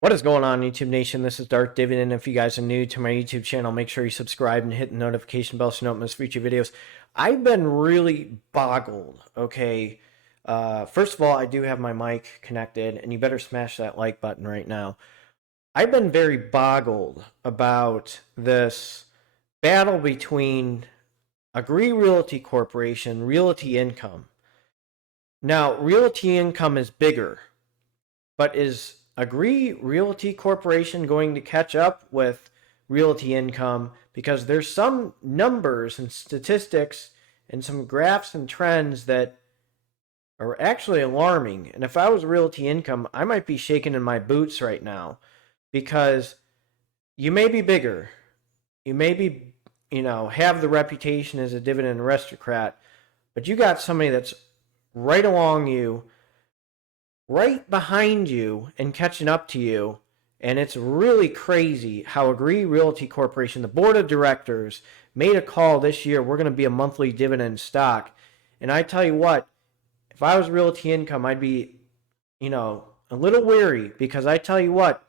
What is going on, YouTube Nation? This is Darth Dividend. If you guys are new to my YouTube channel, make sure you subscribe and hit the notification bell so you don't miss future videos. I've been really boggled, okay? First of all, I do have my mic connected, and you better smash that like button right now. I've been very boggled about this battle between Abbvie Realty Corporation, Realty Income. Now, Realty Income is bigger, but is Abbvie Realty Corporation going to catch up with Realty Income? Because there's some numbers and statistics and some graphs and trends that are actually alarming. And if I was Realty Income, I might be shaking in my boots right now because you may be bigger. You may be, have the reputation as a dividend aristocrat, but you got somebody that's right along you, right behind you and catching up to you. And it's really crazy how Abbvie Realty Corporation, the board of directors, made a call this year. We're going to be a monthly dividend stock. And I tell you what, if I was Realty Income, I'd be, a little weary because I tell you what,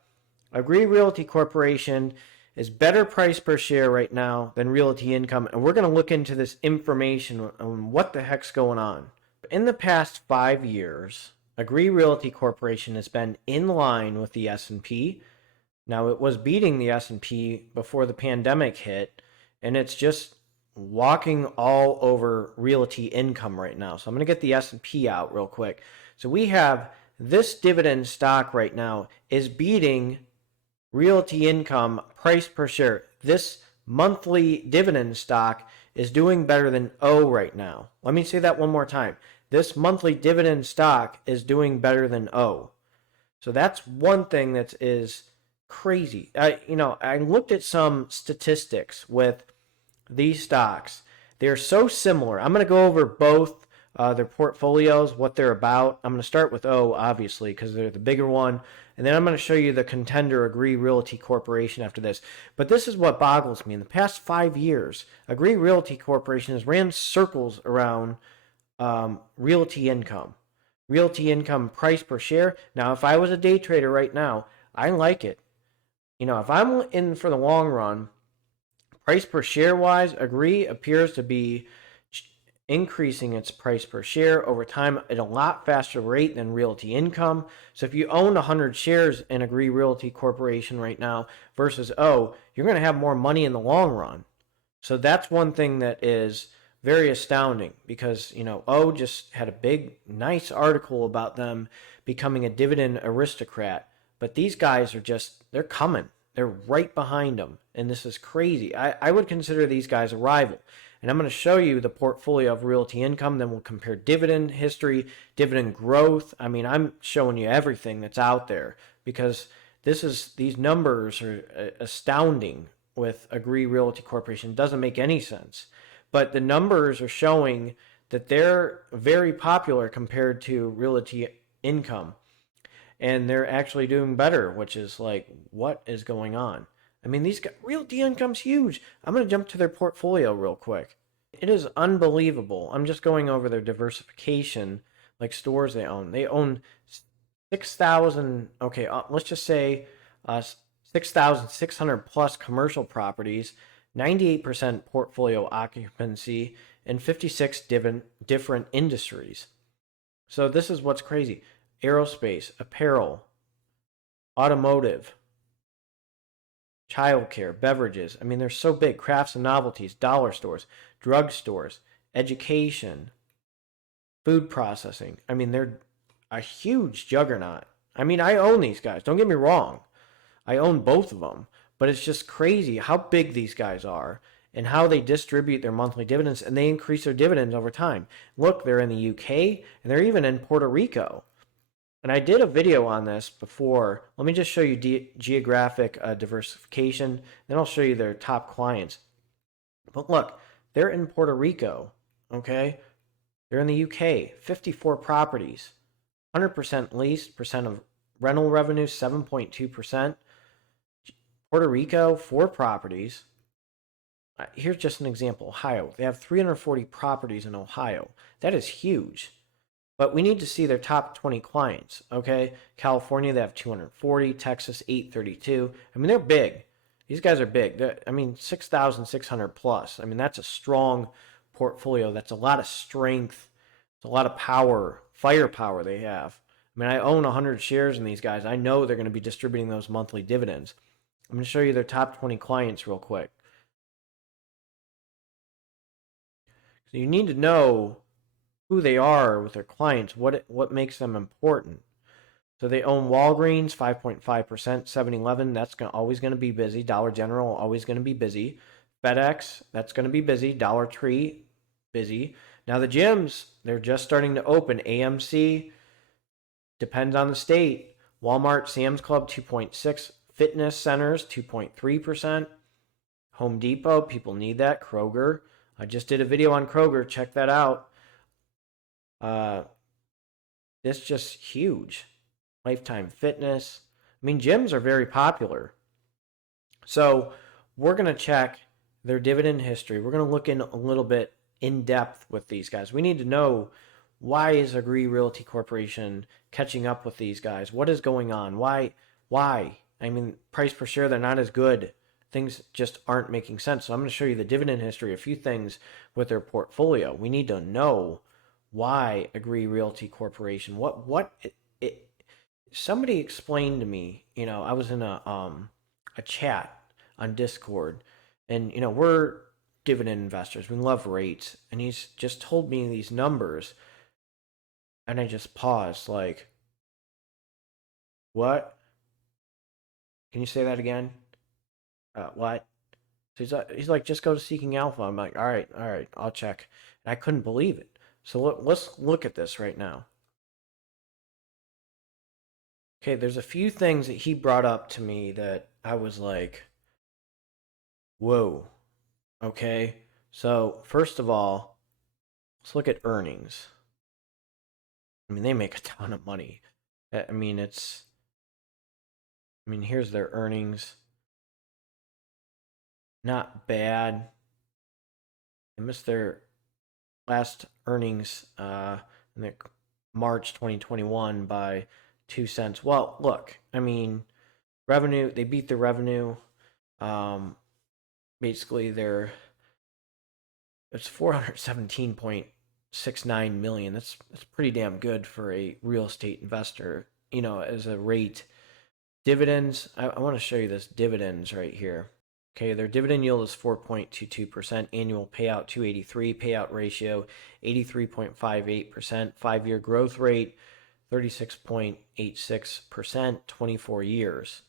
Abbvie Realty Corporation is better price per share right now than Realty Income. And we're going to look into this information on what the heck's going on. In the past 5 years, Abbvie Realty Corporation has been in line with the S&P. Now, it was beating the S&P before the pandemic hit, and it's just walking all over Realty Income right now. So I'm going to get the S&P out real quick. So we have this dividend stock right now is beating Realty Income price per share. This monthly dividend stock is doing better than O right now. Let me say that one more time. This monthly dividend stock is doing better than O. So that's one thing that is crazy. I looked at some statistics with these stocks. They're so similar. I'm going to go over both their portfolios, what they're about. I'm going to start with O, obviously, because they're the bigger one. And then I'm going to show you the contender Abbvie Realty Corporation after this. But this is what boggles me. In the past 5 years, Abbvie Realty Corporation has ran circles around Realty Income. Realty Income price per share. Now, if I was a day trader right now, I like it. If I'm in for the long run, price per share wise, Abbvie appears to be increasing its price per share over time at a lot faster rate than Realty Income. So if you own 100 shares in Abbvie Realty Corporation right now versus you're going to have more money in the long run. So that's one thing that is very astounding because, just had a big, nice article about them becoming a dividend aristocrat. But these guys are they're coming. They're right behind them. And this is crazy. I would consider these guys a rival. And I'm going to show you the portfolio of Realty Income. Then we'll compare dividend history, dividend growth. I mean, I'm showing you everything that's out there because these numbers are astounding with Abbvie Realty Corporation. It doesn't make any sense. But the numbers are showing that they're very popular compared to Realty Income. And they're actually doing better, which is like, what is going on? I mean, these guys, Realty Income's huge. I'm going to jump to their portfolio real quick. It is unbelievable. I'm just going over their diversification, like stores they own. They own 6,000, okay, let's just say 6,600 plus commercial properties, 98% portfolio occupancy, and 56 different industries. So this is what's crazy. Aerospace, apparel, automotive, childcare, beverages. I mean, they're so big. Crafts and novelties, dollar stores, drug stores, education, food processing. I mean, they're a huge juggernaut. I mean, I own these guys. Don't get me wrong. I own both of them. But it's just crazy how big these guys are and how they distribute their monthly dividends, and they increase their dividends over time. Look, they're in the UK, and they're even in Puerto Rico. And I did a video on this before. Let me just show you geographic diversification. Then I'll show you their top clients. But look, they're in Puerto Rico, okay? They're in the UK, 54 properties, 100% leased, percent of rental revenue, 7.2%. Puerto Rico, 4 properties. Here's just an example. Ohio, they have 340 properties in Ohio. That is huge. But we need to see their top 20 clients, okay? California, they have 240, Texas, 832. I mean, they're big. These guys are big. I mean, 6,600 plus. I mean, that's a strong portfolio. That's a lot of strength. It's a lot of power, firepower they have. I mean, I own 100 shares in these guys. I know they're going to be distributing those monthly dividends. I'm going to show you their top 20 clients real quick. So you need to know who they are with their clients, what makes them important. So they own Walgreens, 5.5%, 7-Eleven, that's always going to be busy. Dollar General, always going to be busy. FedEx, that's going to be busy. Dollar Tree, busy. Now the gyms, they're just starting to open. AMC, depends on the state. Walmart, Sam's Club, 2.6. Fitness centers, 2.3%. Home Depot, people need that. Kroger, I just did a video on Kroger. Check that out. It's just huge. Lifetime Fitness. I mean, gyms are very popular. So we're going to check their dividend history. We're going to look in a little bit in depth with these guys. We need to know, why is Abbvie Realty Corporation catching up with these guys? What is going on? Why? I mean, price per share, they're not as good. Things just aren't making sense. So I'm going to show you the dividend history, a few things with their portfolio. We need to know why Abbvie Realty Corporation. Somebody explained to me, I was in a chat on Discord, and we're dividend investors. We love rates, and he's just told me these numbers, and I just paused, like, what? Can you say that again? What? So he's like, just go to Seeking Alpha. I'm like, all right, I'll check. And I couldn't believe it. So let's look at this right now. Okay, there's a few things that he brought up to me that I was like, whoa. Okay, so first of all, let's look at earnings. I mean, they make a ton of money. I mean, here's their earnings. Not bad. I missed their last earnings in the March 2021 by 2 cents. Well, look, I mean, revenue, they beat the revenue. Basically, it's 417.69 million. That's pretty damn good for a real estate investor, as a rate. Dividends, I want to show you this dividends right here. Okay, their dividend yield is 4.22%, annual payout 283, payout ratio 83.58%, 5-year growth rate 36.86%, 24 years.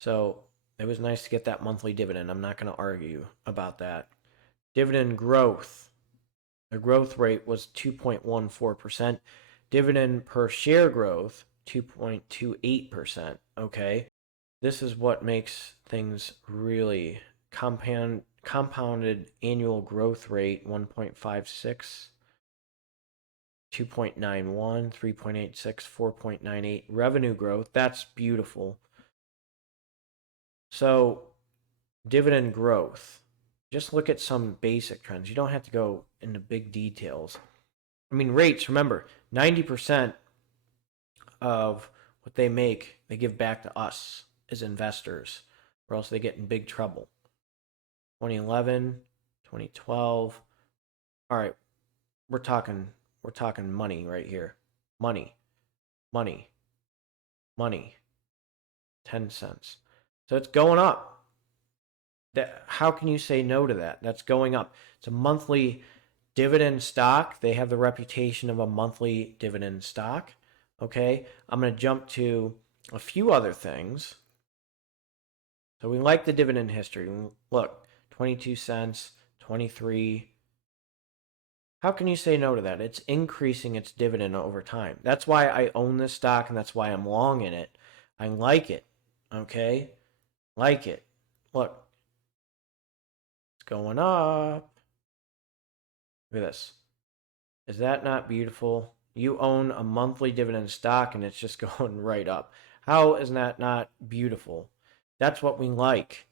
So it was nice to get that monthly dividend. I'm not going to argue about that. Dividend growth. The growth rate was 2.14%. Dividend per share growth, 2.28%. Okay. This is what makes things really compounded annual growth rate 1.56, 2.91, 3.86, 4.98. Revenue growth, that's beautiful. So dividend growth, just look at some basic trends. You don't have to go into big details. I mean, rates, remember, 90% of what they make, they give back to us as investors, or else they get in big trouble. 2011, 2012. All right, we're talking money right here. Money. 10 cents. So it's going up. How can you say no to that? That's going up. It's a monthly dividend stock. They have the reputation of a monthly dividend stock. Okay, I'm going to jump to a few other things. So we like the dividend history. Look, 22 cents, 23. How can you say no to that? It's increasing its dividend over time. That's why I own this stock, and that's why I'm long in it. I like it. Okay? Like it. Look, it's going up. Look at this. Is that not beautiful? You own a monthly dividend stock, and it's just going right up. How is that not beautiful? That's what we like.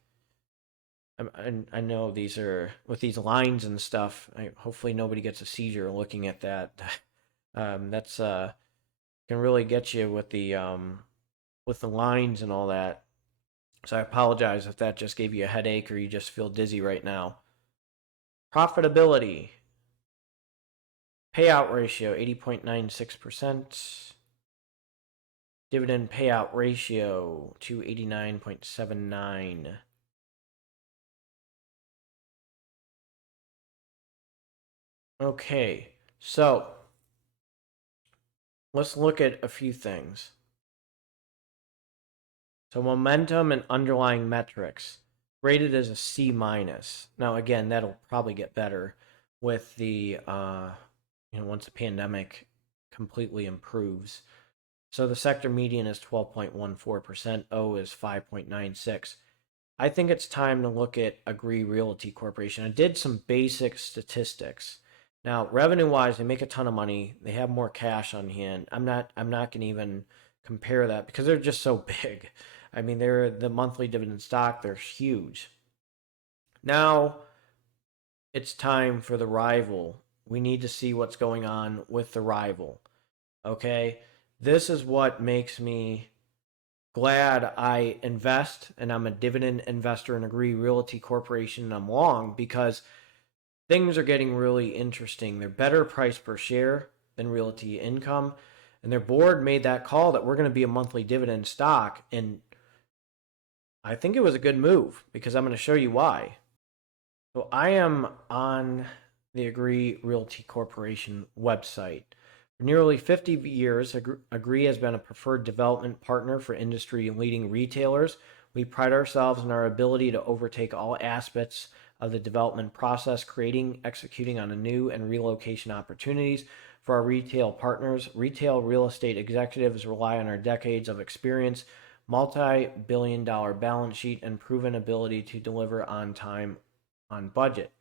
I know these are with these lines and stuff. Hopefully nobody gets a seizure looking at that. That's can really get you with the lines and all that. So I apologize if that just gave you a headache or you just feel dizzy right now. Profitability. Payout ratio 80.96%. Dividend payout ratio to 89.79. Okay, so let's look at a few things. So momentum and underlying metrics rated as a C minus. Now again, that'll probably get better with the once the pandemic completely improves. So the sector median is 12.14%, O is 5.96. I think it's time to look at Abbvie Realty Corporation. I did some basic statistics. Now, revenue-wise, they make a ton of money. They have more cash on hand. I'm not going to even compare that because they're just so big. I mean, they're the monthly dividend stock, they're huge. Now, it's time for the rival. We need to see what's going on with the rival. Okay? This is what makes me glad I invest and I'm a dividend investor in Abbvie Realty Corporation and I'm long because things are getting really interesting. They're better price per share than Realty Income. And their board made that call that we're going to be a monthly dividend stock. And I think it was a good move because I'm going to show you why. So I am on the Abbvie Realty Corporation website. For nearly 50 years, Abbvie has been a preferred development partner for industry-leading retailers. We pride ourselves in our ability to overtake all aspects of the development process, creating, executing on a new and relocation opportunities for our retail partners. Retail real estate executives rely on our decades of experience, multi-billion-dollar balance sheet, and proven ability to deliver on time, on budget.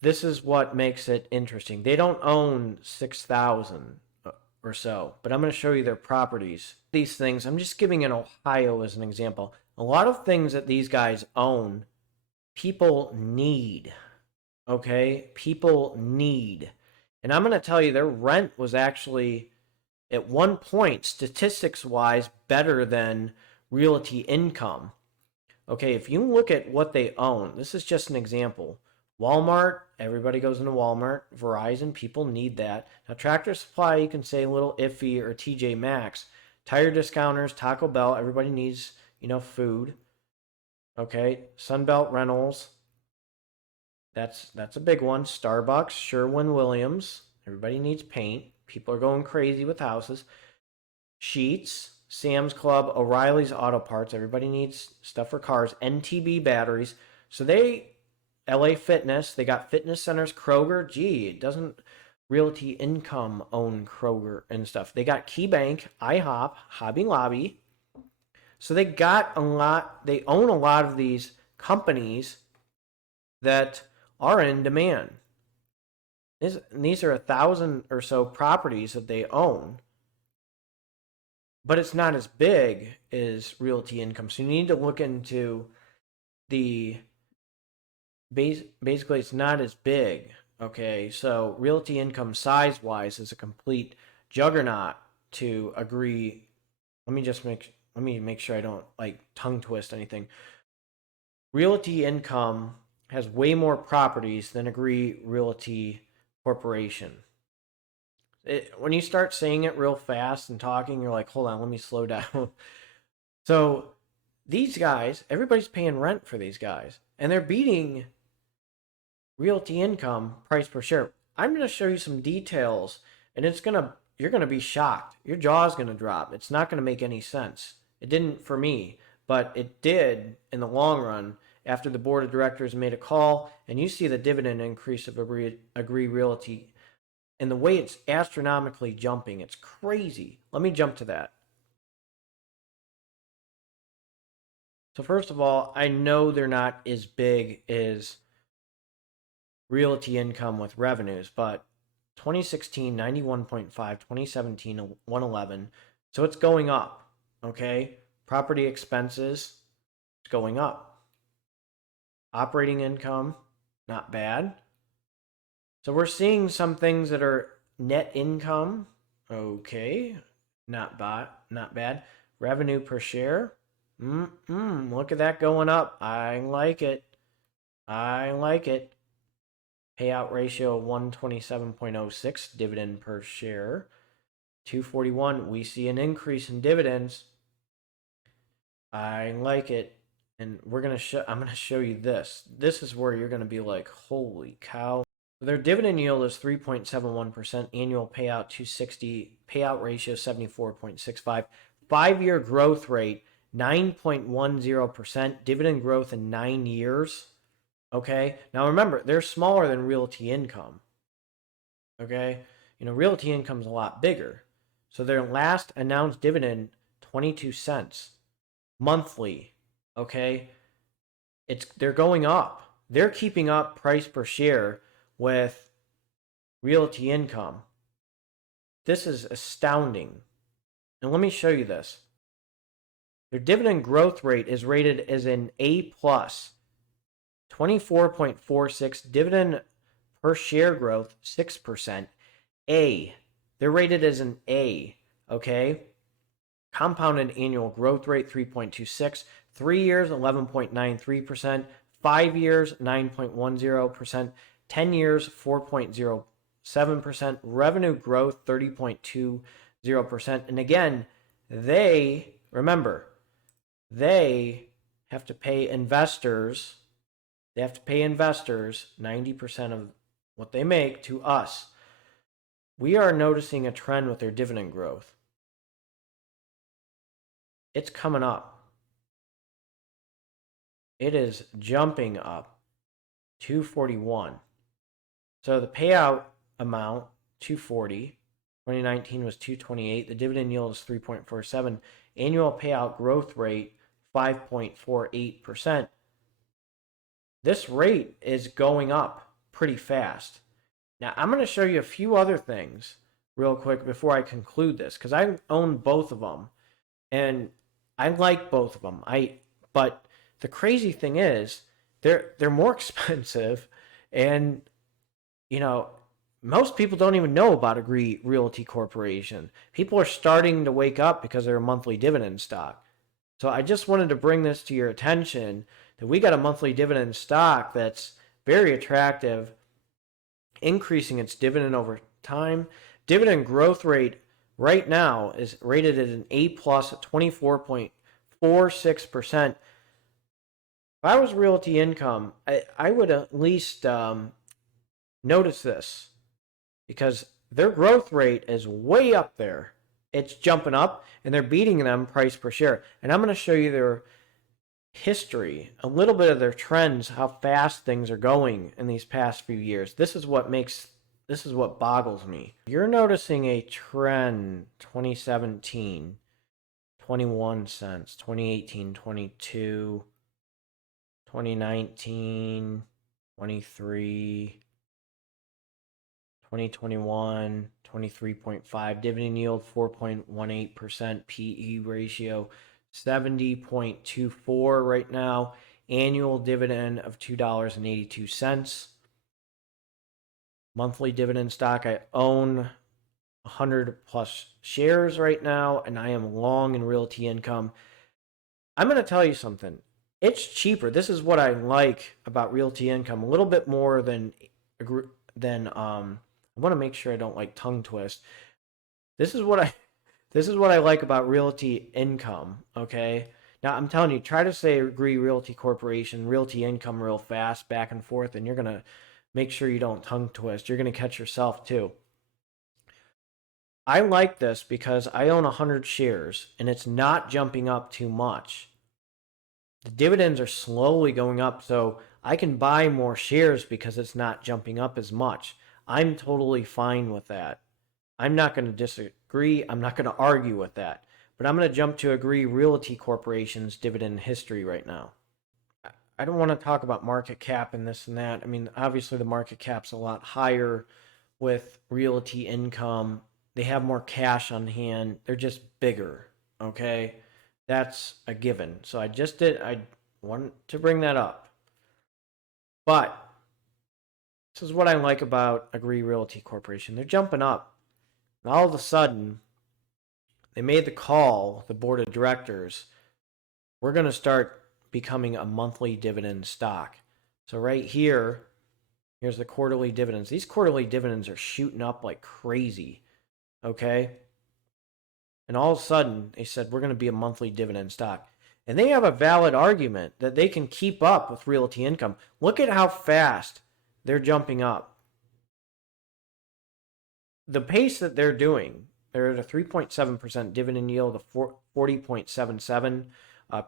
This is what makes it interesting. They don't own 6,000 or so, but I'm going to show you their properties. These things, I'm just giving in Ohio as an example. A lot of things that these guys own, people need. Okay? People need. And I'm going to tell you, their rent was actually, at one point, statistics wise, better than Realty Income. Okay, if you look at what they own, this is just an example. Walmart, everybody goes into Walmart. Verizon, people need that. Now, Tractor Supply, you can say a little iffy, or TJ Maxx. Tire discounters, Taco Bell, everybody needs, food. Okay, Sunbelt Rentals, that's a big one. Starbucks, Sherwin-Williams, everybody needs paint. People are going crazy with houses. Sheets, Sam's Club, O'Reilly's Auto Parts, everybody needs stuff for cars. NTB batteries. So LA Fitness, they got fitness centers. Kroger, gee, it doesn't Realty Income own Kroger and stuff. They got KeyBank, IHOP, Hobby Lobby. So they got a lot, they own a lot of these companies that are in demand. These are 1,000 or so properties that they own, but it's not as big as Realty Income. So you need to look into the basically it's not as big. Okay, so Realty Income size wise is a complete juggernaut to Abbvie. Let me make sure I don't like tongue twist anything. Realty Income has way more properties than Abbvie Realty Corporation. When you start saying it real fast and talking, you're like, hold on, let me slow down. So these guys, everybody's paying rent for these guys, and they're beating Realty Income price per share. I'm going to show you some details, and you're going to be shocked. Your jaw's going to drop. It's not going to make any sense. It didn't for me, but it did in the long run after the board of directors made a call, and you see the dividend increase of Abbvie Realty, and the way it's astronomically jumping. It's crazy. Let me jump to that. So first of all, I know they're not as big as Realty Income with revenues, but 2016, 91.5, 2017, 111. So it's going up, okay? Property expenses, it's going up. Operating income, not bad. So we're seeing some things that are net income. Okay, not bad. Revenue per share. Look at that going up. I like it. I like it. Payout ratio 127.06. Dividend per share 241. We see an increase in dividends. I like it. And I'm gonna show you this. This is where you're gonna be like, holy cow. Their dividend yield is 3.71%, annual payout 260, payout ratio 74.65, 5-year growth rate 9.10%, dividend growth in 9 years. Okay? Now remember, they're smaller than Realty Income. Okay? Realty Income's a lot bigger. So their last announced dividend 22 cents monthly. Okay? They're going up. They're keeping up price per share with Realty Income. This is astounding. And let me show you this. Their dividend growth rate is rated as an A plus, 24.46. Dividend per share growth 6%. A. They're rated as an A. Okay. Compounded annual growth rate 3.26. 3 years 11.93%. 5 years 9.10%. 10 years 4.07%. Revenue growth 30.20%. And again, they have to pay investors. They have to pay investors 90% of what they make to us. We are noticing a trend with their dividend growth. It's coming up. It is jumping up. 241. So the payout amount 240. 2019 was 228. The dividend yield is 3.47. Annual payout growth rate 5.48%. This rate is going up pretty fast. Now, I'm going to show you a few other things real quick before I conclude this, because I own both of them and I like both of them. But the crazy thing is they're more expensive, and most people don't even know about Abbvie Realty Corporation. People are starting to wake up because they're a monthly dividend stock. So I just wanted to bring this to your attention that we got a monthly dividend stock that's very attractive, increasing its dividend over time. Dividend growth rate right now is rated at an A plus at 24.46%. If I was Realty Income, I would at least notice this, because their growth rate is way up there. It's jumping up, and they're beating them price per share. And I'm going to show you their history, a little bit of their trends, how fast things are going in these past few years. This is what boggles me. You're noticing a trend. 2017, 21 cents, 2018, 22, 2019, 23, 2021, 23.5. Dividend yield 4.18%. PE ratio 70.24 right now. Annual dividend of $2.82. Monthly dividend stock. I own 100 plus shares right now, and I am long in Realty Income. I'm going to tell you something. It's cheaper. This is what I like about Realty Income. A little bit more than I want to make sure I don't like tongue twist. This is what I like about Realty Income, okay? Now, I'm telling you, try to say Abbvie Realty Corporation, Realty Income real fast, back and forth, and you're going to make sure you don't tongue twist. You're going to catch yourself too. I like this because I own 100 shares, and it's not jumping up too much. The dividends are slowly going up, so I can buy more shares because it's not jumping up as much. I'm totally fine with that. I'm not going to disagree. I'm not going to argue with that. But I'm going to jump to Abbvie Realty Corporation's dividend history right now. I don't want to talk about market cap and this and that. I mean, obviously the market cap's a lot higher with Realty Income. They have more cash on hand. They're just bigger, okay? That's a given. So I wanted to bring that up. But This is what I like about Abbvie Realty Corporation. They're jumping up. And all of a sudden, they made the call, the board of directors, we're going to start becoming a monthly dividend stock. So right here, here's the quarterly dividends. These quarterly dividends are shooting up like crazy, okay? And all of a sudden, they said, we're going to be a monthly dividend stock. And they have a valid argument that they can keep up with Realty income. Look at how fast they're jumping up. The pace that they're doing, they're at a 3.7% dividend yield, a 40.77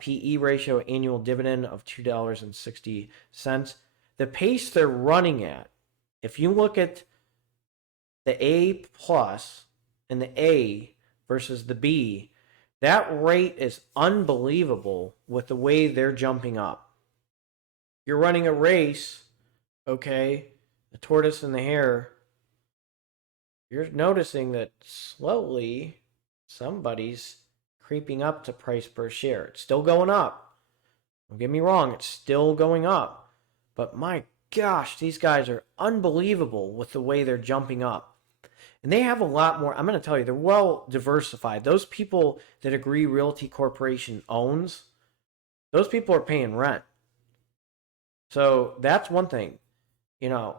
PE ratio, annual dividend of $2.60. The pace they're running at, if you look at the A plus and the A versus the B, that rate is unbelievable with the way they're jumping up. You're running a race, okay, the tortoise and the hare. You're noticing that slowly somebody's creeping up to price per share. It's still going up. Don't get me wrong, it's still going up. But my gosh, these guys are unbelievable with the way they're jumping up. And they have a lot more. I'm going to tell you, they're well diversified. Those people that Abbvie Realty Corporation owns, those people are paying rent. So that's one thing. You know,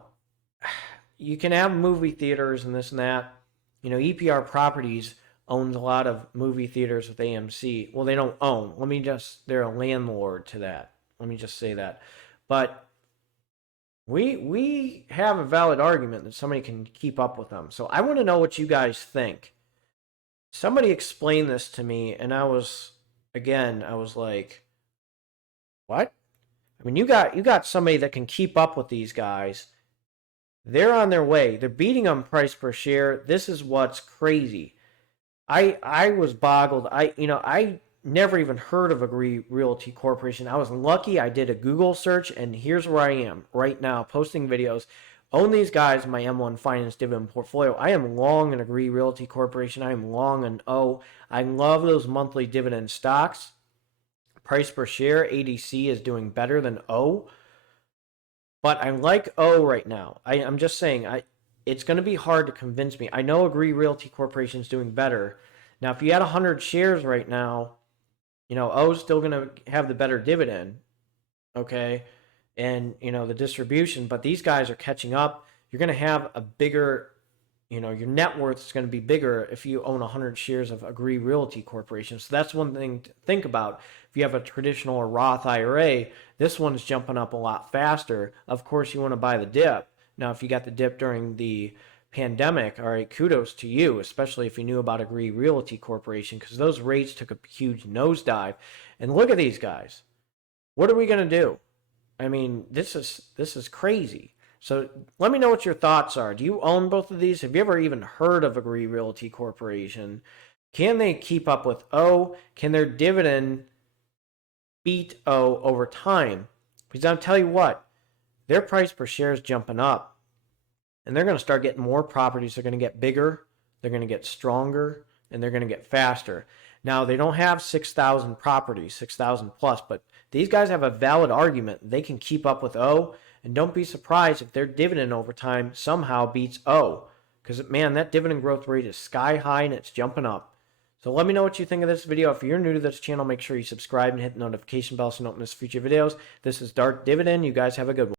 you can have movie theaters and this and that. You know, EPR Properties owns a lot of movie theaters with AMC. Well, they don't own. They're a landlord to that. Let me just say that. But we have a valid argument that somebody can keep up with them. So I want to know what you guys think. Somebody explained this to me, and I was like, what? I mean, you got somebody that can keep up with these guys. They're on their way. They're beating them price per share. This is what's crazy. I was boggled. I never even heard of Abbvie Realty Corporation. I was lucky. I did a Google search, and here's where I am right now, posting videos. Own these guys in my M1 Finance dividend portfolio. I am long in Abbvie Realty Corporation. I am long in O. I love those monthly dividend stocks. Price per share, ADC is doing better than O. But I like O right now. I'm just saying, it's going to be hard to convince me. I know Abbvie Realty Corporation is doing better. Now, if you had 100 shares right now, you know, O's still going to have the better dividend, okay? And, you know, the distribution. But these guys are catching up. You're going to have a bigger, you know, your net worth is going to be bigger if you own 100 shares of Abbvie Realty Corporation. So that's one thing to think about. If you have a traditional or Roth IRA, this one's jumping up a lot faster. Of course, you want to buy the dip. Now, if you got the dip during the pandemic, all right, kudos to you, especially if you knew about Abbvie Realty Corporation, because those rates took a huge nosedive. And look at these guys. What are we going to do? I mean, this is crazy. So let me know what your thoughts are. Do you own both of these? Have you ever even heard of Abbvie Realty Corporation? Can they keep up with O? Can their dividend beat O over time? Because I'll tell you what, their price per share is jumping up. And they're going to start getting more properties. They're going to get bigger. They're going to get stronger. And they're going to get faster. Now, they don't have 6,000 properties, 6,000 plus. But these guys have a valid argument. They can keep up with O. And don't be surprised if their dividend over time somehow beats O. Because, man, that dividend growth rate is sky high and it's jumping up. So let me know what you think of this video. If you're new to this channel, make sure you subscribe and hit the notification bell so you don't miss future videos. This is Darth Dividend. You guys have a good one.